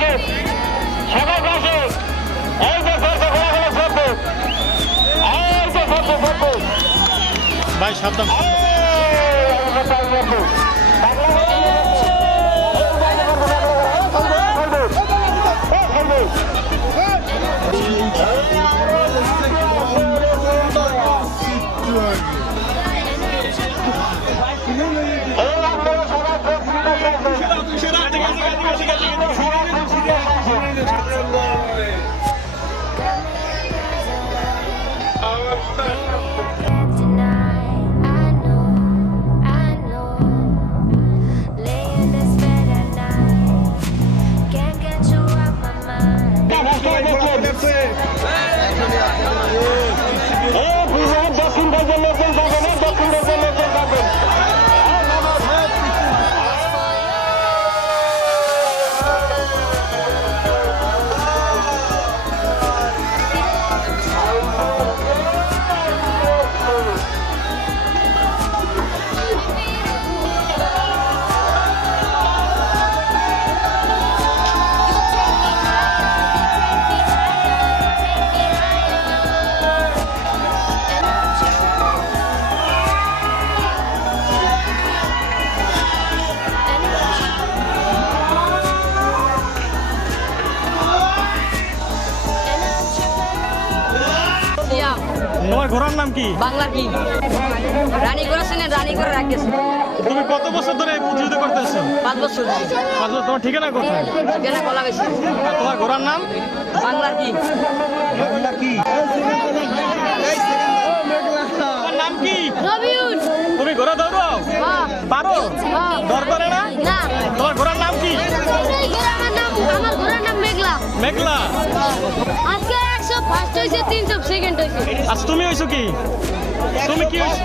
আছে সবার পাশে এই যে ফটো ফটো ফটো এই যে ফটো ফটো ভাই সাবধান। তোমার ঘোড়ার নাম কি? বাংলা কি? রানী ঘোড়া শুনে রানী করে রাখতেছে তুমি কত বছর ধরে এই প্রতিযোগিতা করতেছো? পাঁচ বছর। পাঁচ বছর তোমার ঠিকানা কোথায়? ঠিকানা কলা বেশি তোমার ঘোড়ার নাম? বাংলা কি? তোমার নাম কি? রবিউল মেঘলা আজকে একশো ফার্স্ট হয়েছে তিনশো সেকেন্ড হয়েছে আজ তুমি হইছো কি? তুমি কি হইছো?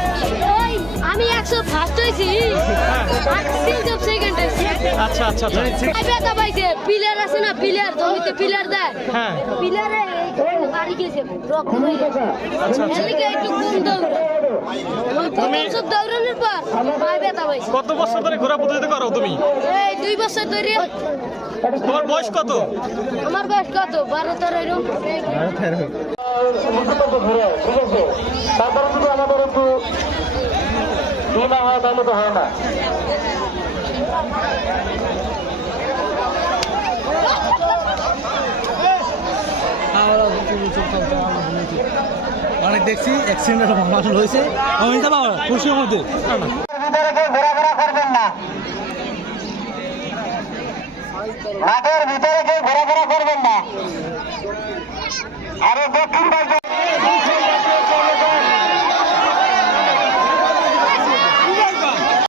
আমি একশো ফার্স্ট হয়েছি আর তিনশো সেকেন্ড হয়েছি আচ্ছা আচ্ছা আচ্ছা। ব্যথা পাইছে পিলার আছে না পিলার জমিতে পিলার দেয়। হ্যাঁ। পিলারে বাড়ি গেছে রক্ত হয়ে গেছে। আচ্ছা আচ্ছা। একটু কম দৌড়ে তুমি- দৌড়ানোর পর কত বছর ধরে ঘোড়া প্রতিযোগিতা করো তুমি? এই দুই বছর ধরে। তোমার বয়স কত? আমার বয়স কত? বারো তেরো এরকম। তারপরে যদি আমাদের একটু না হয় তাহলে তো হয় না অনেক দেখছি অ্যাক্সিডেন্ট হয়েছে আমি যাব খুশির মধ্যে ভিতরে কেউ ঘোরাফেরা করবেন না মাঠের ভিতরে কেউ ঘোরাফেরা করবেন না। আরও দক্ষিণ